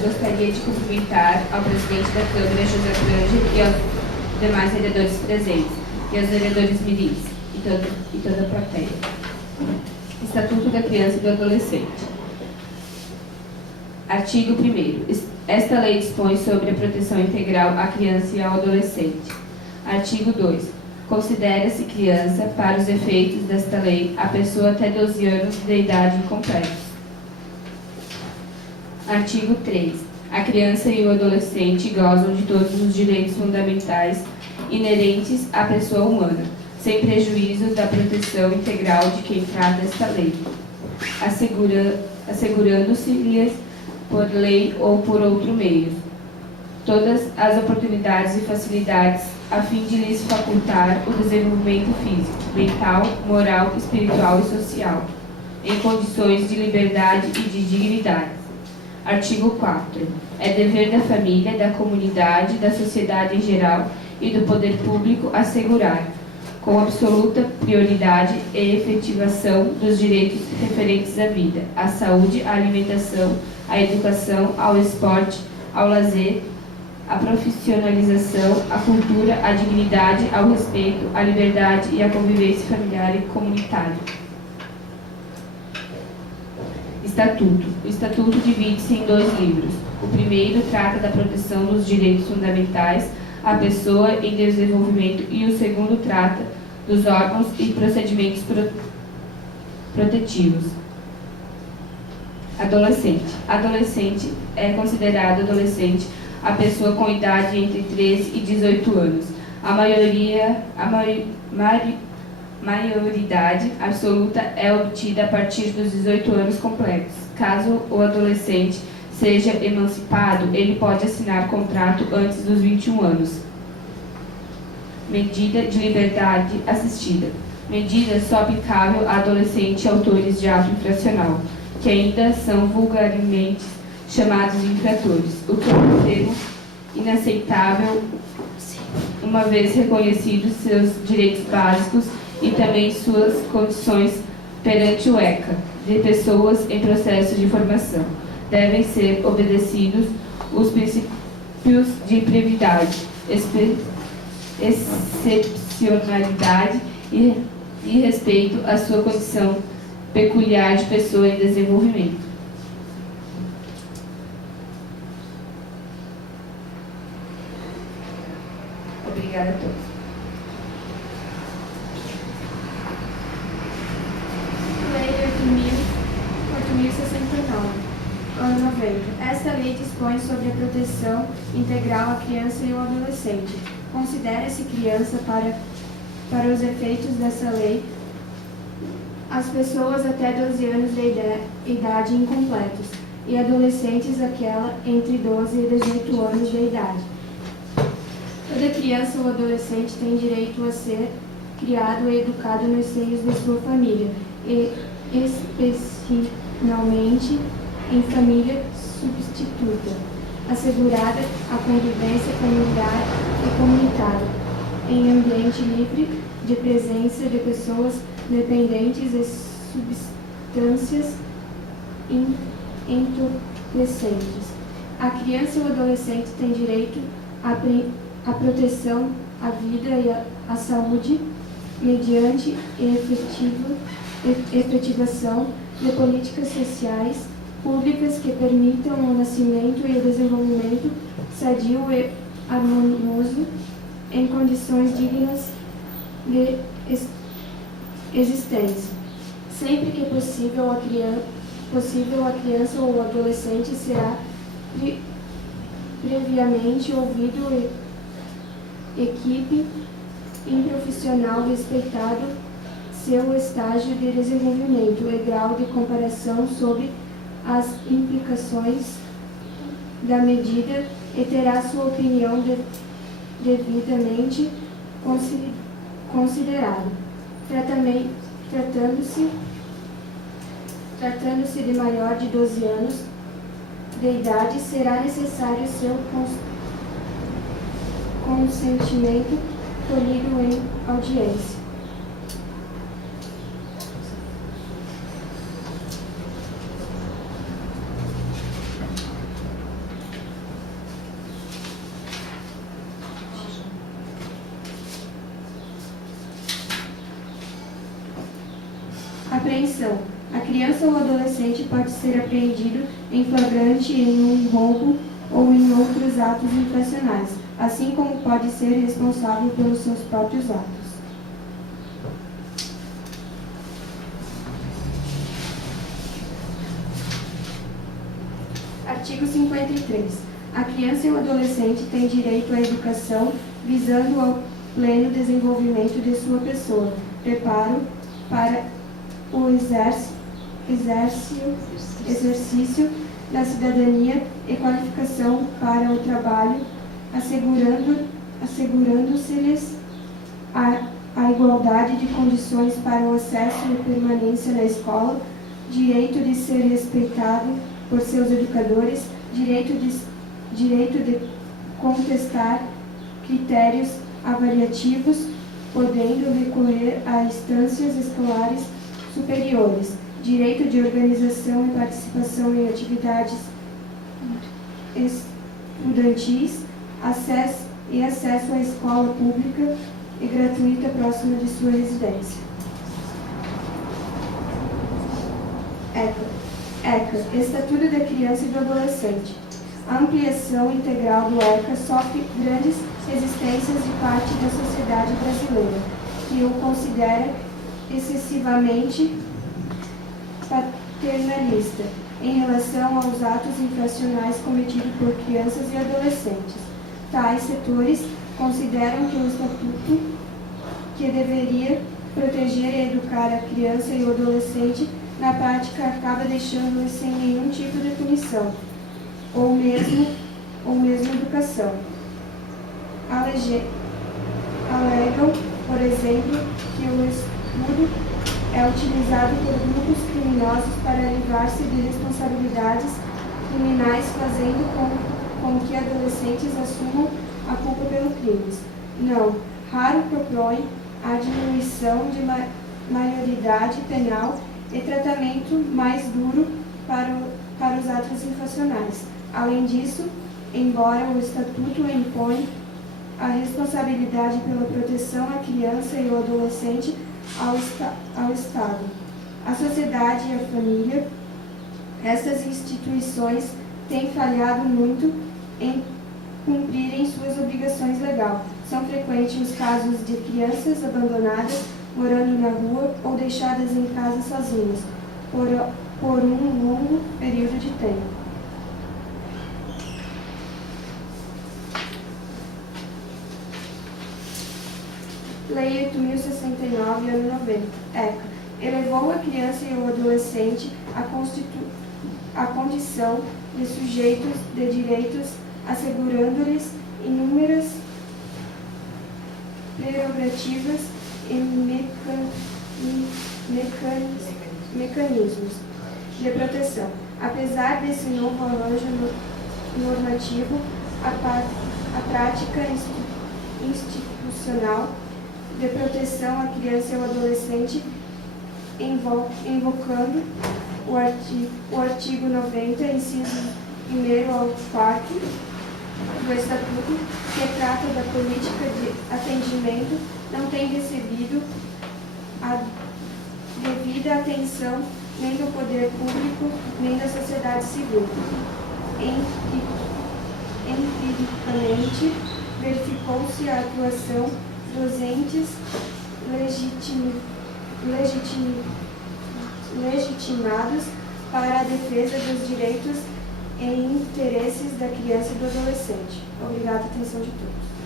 gostaria de cumprimentar ao presidente da Câmara, José Grande, e aos demais vereadores presentes, e aos vereadores mirins, e toda a plateia. Estatuto da Criança e do Adolescente. Artigo 1º. Esta lei dispõe sobre a proteção integral à criança e ao adolescente. Artigo 2. Considera-se criança, para os efeitos desta lei, a pessoa até 12 anos de idade incompletos. Artigo 3. A criança e o adolescente gozam de todos os direitos fundamentais inerentes à pessoa humana, sem prejuízo da proteção integral de quem trata esta lei, assegurando-se-lhes por lei ou por outro meio todas as oportunidades e facilidades a fim de lhes facultar o desenvolvimento físico, mental, moral, espiritual e social, em condições de liberdade e de dignidade. Artigo 4. É dever da família, da comunidade, da sociedade em geral e do poder público assegurar, com absoluta prioridade e efetivação dos direitos referentes à vida, à saúde, à alimentação, à educação, ao esporte, ao lazer, à profissionalização, à cultura, à dignidade, ao respeito, à liberdade e à convivência familiar e comunitária. Estatuto. O Estatuto divide-se em 2 livros. O primeiro trata da proteção dos direitos fundamentais à pessoa em desenvolvimento e o segundo trata dos órgãos e procedimentos protetivos. Adolescente. Adolescente é considerado adolescente a pessoa com idade entre 13 e 18 anos. A maioridade absoluta é obtida a partir dos 18 anos completos. Caso o adolescente seja emancipado, ele pode assinar contrato antes dos 21 anos. Medida de liberdade assistida. Medida só aplicável a adolescentes e autores de ato infracional, que ainda são vulgarmente chamados de infratores, o que é um termo inaceitável, uma vez reconhecidos seus direitos básicos e também suas condições perante o ECA, de pessoas em processo de formação. Devem ser obedecidos os princípios de brevidade, excepcionalidade e respeito à sua condição peculiar de pessoa em desenvolvimento. Obrigada a todos. Lei 8.069, ano 90. Esta lei dispõe sobre a proteção integral à criança e ao adolescente. Considera-se criança para os efeitos dessa lei as pessoas até 12 anos de idade incompletos e adolescentes aquela entre 12 e 18 anos de idade. Toda criança ou adolescente tem direito a ser criado e educado nos seios de sua família, e especialmente em família substituta, assegurada a convivência familiar e comunitária, em ambiente livre de presença de pessoas dependentes de substâncias entorpecentes. A criança ou adolescente tem direito à proteção à vida e à saúde mediante efetivação de políticas sociais públicas que permitam o nascimento e o desenvolvimento sadio e harmonioso em condições dignas de existência. Sempre que possível, a criança ou o adolescente será previamente ouvido e equipe profissional respeitado seu estágio de desenvolvimento e grau de comparação sobre as implicações da medida e terá sua opinião devidamente considerada. Tratando-se de maior de 12 anos de idade, será necessário seu consentimento tolhido em audiência. Apreensão. A criança ou adolescente pode ser apreendido em flagrante em um roubo ou em outros atos infracionais, assim como pode ser responsável pelos seus próprios atos. Artigo 53. A criança e o adolescente têm direito à educação visando ao pleno desenvolvimento de sua pessoa, preparo para o exercício da cidadania e qualificação para o trabalho, assegurando-se-lhes a igualdade de condições para o acesso e permanência na escola, direito de ser respeitado por seus educadores, direito de contestar critérios avaliativos, podendo recorrer a instâncias escolares superiores, direito de organização e participação em atividades estudantis, acesso à escola pública e gratuita próxima de sua residência. ECA, Estatuto da Criança e do Adolescente. A ampliação integral do ECA sofre grandes resistências de parte da sociedade brasileira, que o considera excessivamente paternalista em relação aos atos infracionais cometidos por crianças e adolescentes. Tais setores consideram que o Estatuto, que deveria proteger e educar a criança e o adolescente, na prática acaba deixando-os sem nenhum tipo de punição, ou mesmo educação. Alegam, por exemplo, que o estudo é utilizado por grupos criminosos para livrar-se de responsabilidades criminais, fazendo com que adolescentes assumam a culpa pelos crimes. Não, raro propõe a diminuição de maioridade penal e tratamento mais duro para os atos infracionais. Além disso, embora o Estatuto impõe a responsabilidade pela proteção à criança e ao adolescente ao Estado, à sociedade e à família, essas instituições têm falhado muito em cumprirem suas obrigações legais. São frequentes os casos de crianças abandonadas, morando na rua ou deixadas em casa sozinhas, por um longo período de tempo. Lei 8.069, ano 90, ECA, elevou a criança e o adolescente à condição de sujeitos de direitos, assegurando-lhes inúmeras prerrogativas e mecanismos de proteção. Apesar desse novo arranjo normativo, a prática institucional de proteção à criança e ao adolescente, invocando o artigo 90, inciso 1º ao 4º do Estatuto, que trata da política de atendimento, não tem recebido a devida atenção nem do poder público, nem da sociedade civil. Empiricamente, verificou-se a atuação dos entes legitimados para a defesa dos direitos e interesses da criança e do adolescente. Obrigada, atenção de todos.